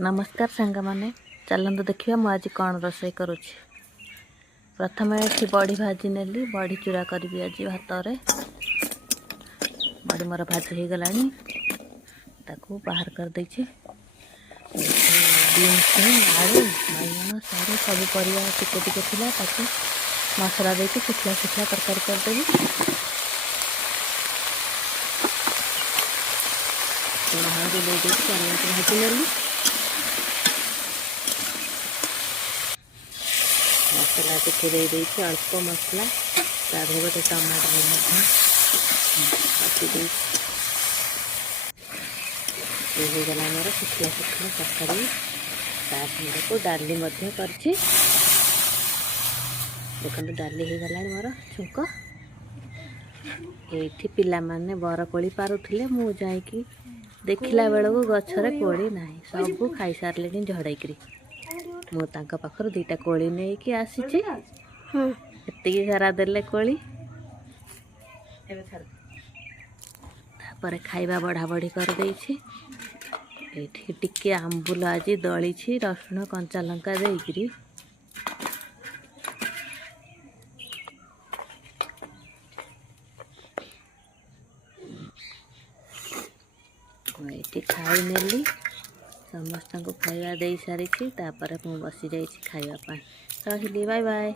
नमस्कार सांग मैंने चलते देखिए मुझे आज कौन रोसे करुँची। प्रथम ये बड़ी भाजी नेली बड़ी चूरा करी आज भात रे बड़ी मोर भाजी हो गला बाहर कर देछि। बीन्स आलू बैगन सारू सब परिया टिके टिके थिला ताकू मसला देके सुखला सुखला तरकारी करदेवी। हल्दी दे भाजी नेली मसला टिके दे अल्प मसला ताधे गोटे टमाटर काटी गला मोर सुखला सुखला तरकारी को डाली कर देखो डाली हो गला मोर छुंक। ये पिला माने बरकोली पारुथिले मु जाइकी देखिला बेलू गछरे कोली ना सब खाई सारे झड़ाई मु तांका पाखर दुईटा कोली नहीं कि आसी एति सारा देले कोली तापर खाइबा बढ़ा बढ़ी कर देछि। एठी टिके आंबुल आज दली रसुण कंचा लंका देकरी ये खाई नेली समस्त को खाଇବା दे सारी तापर मु बसी जाइछि खाइबा पाई। रहिली बाय बाय।